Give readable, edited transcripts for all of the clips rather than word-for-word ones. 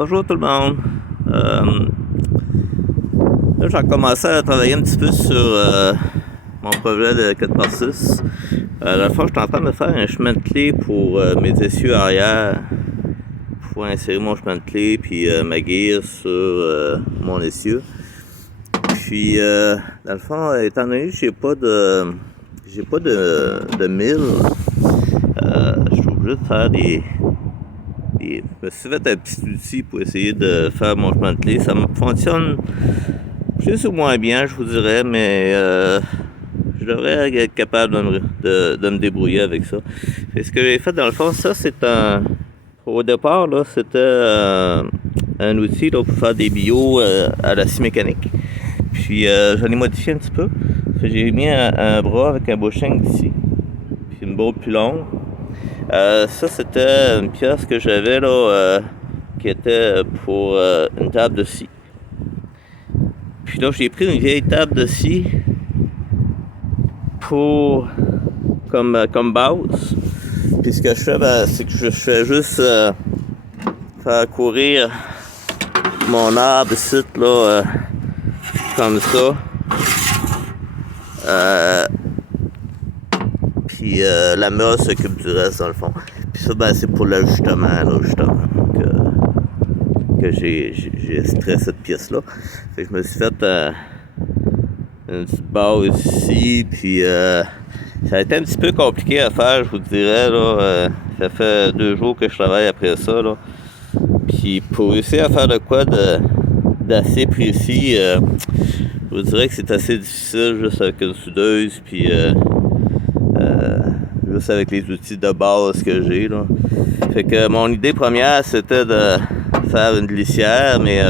Bonjour tout le monde. Là, j'ai commencé à travailler un petit peu sur mon projet de 4x6. Dans le fond, je suis en train de faire un chemin de clé pour mes essieux arrière. Pour insérer mon chemin de clé puis ma guire sur mon essieu. Puis, dans le fond, étant donné que j'ai pas de mille, je suis obligé de faire je me suis fait un petit outil pour essayer de faire mon chemin de clé. Ça fonctionne plus ou moins bien, je vous dirais, mais je devrais être capable de me débrouiller avec ça. Et ce que j'ai fait dans le fond, ça c'est au départ, là, c'était un outil là, pour faire des bio à la scie mécanique. Puis je l'ai modifié un petit peu. J'ai mis un bras avec un bushing ici, puis une bourde plus longue. Ça, c'était une pièce que j'avais là, qui était pour une table de scie. Puis là, j'ai pris une vieille table de scie comme base. Puis ce que je fais, c'est que je fais juste faire courir mon arbre ici, là, comme ça. Puis la meule s'occupe du reste dans le fond. Puis ça, c'est pour l'ajustement, là, justement. Que j'ai extrait cette pièce-là. Fait que je me suis fait une petite base ici, puis ça a été un petit peu compliqué à faire, je vous dirais, là. Ça fait 2 jours que je travaille après ça, là. Puis pour réussir à faire de quoi d'assez précis, je vous dirais que c'est assez difficile juste avec une soudeuse, puis juste avec les outils de base que j'ai, là. Fait que mon idée première, c'était de faire une glissière, mais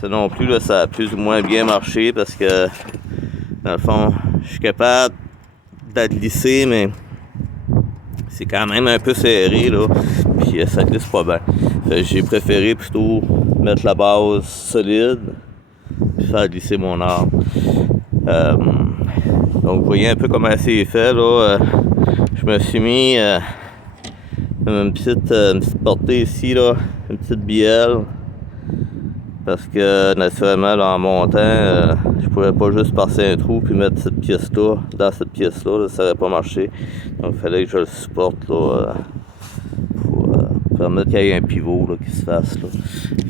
ça non plus, là, ça a plus ou moins bien marché parce que, dans le fond, je suis capable de la glisser, mais c'est quand même un peu serré, là, puis ça glisse pas bien. Fait que j'ai préféré plutôt mettre la base solide, puis faire glisser mon arbre. Donc, vous voyez un peu comment c'est fait, là. Je me suis mis une petite portée ici, là, une petite bielle, parce que naturellement, là, en montant, je pouvais pas juste passer un trou puis mettre cette pièce-là dans cette pièce-là, ça n'aurait pas marché. Donc il fallait que je le supporte là, pour permettre qu'il y ait un pivot là, qui se fasse. Là.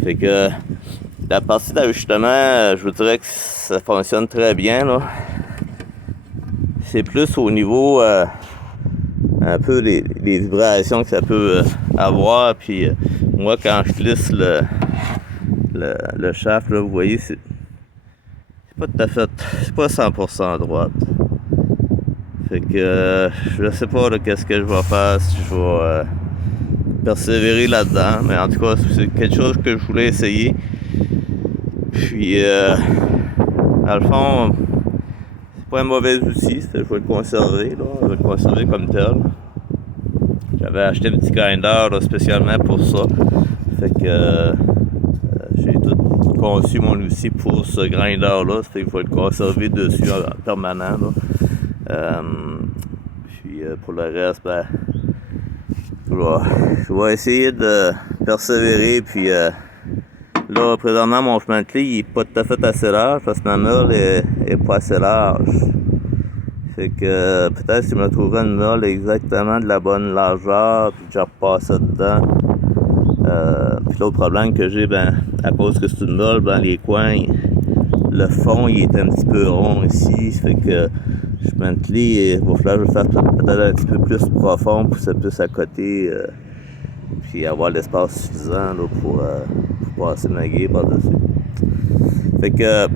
Fait que la partie d'ajustement, je vous dirais que ça fonctionne très bien. Là. C'est plus au niveau un peu les vibrations que ça peut avoir. Puis moi, quand je glisse le shaft, là, vous voyez, c'est pas tout à fait, c'est pas 100% droite. Fait que je sais pas qu'est-ce que je vais faire, si je vais persévérer là-dedans. Mais en tout cas, c'est quelque chose que je voulais essayer. Puis, dans le fond, c'est pas un mauvais outil, je vais le conserver, là. Je vais le conserver comme tel. J'avais acheté un petit grinder là, spécialement pour ça. Fait que j'ai tout conçu mon outil pour ce grinder-là. Il faut le conserver dessus en permanent. Là. Puis pour le reste, je vais essayer de persévérer. Puis là, présentement, mon chemin de clé, il n'est pas tout à fait assez large parce que ma meule est pas assez large. Fait que peut-être que je me trouverais une meule exactement de la bonne largeur, puis que je repasse dedans. Puis l'autre problème que j'ai, à cause que c'est une meule, les coins, le fond, il est un petit peu rond ici. Fait que je mets une clé, il va falloir que je le fasse peut-être un petit peu plus profond pour que ça puisse accoter, puis avoir l'espace suffisant là, pour passer ma guille par-dessus. Fait que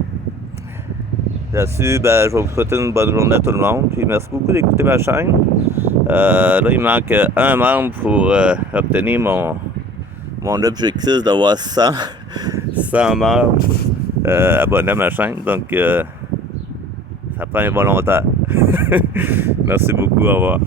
là-dessus, je vais vous souhaiter une bonne journée à tout le monde. Puis merci beaucoup d'écouter ma chaîne. Là, il manque un membre pour obtenir mon objectif d'avoir 100 membres abonnés à ma chaîne. Donc, ça prend un volontaire. Merci beaucoup. Au revoir.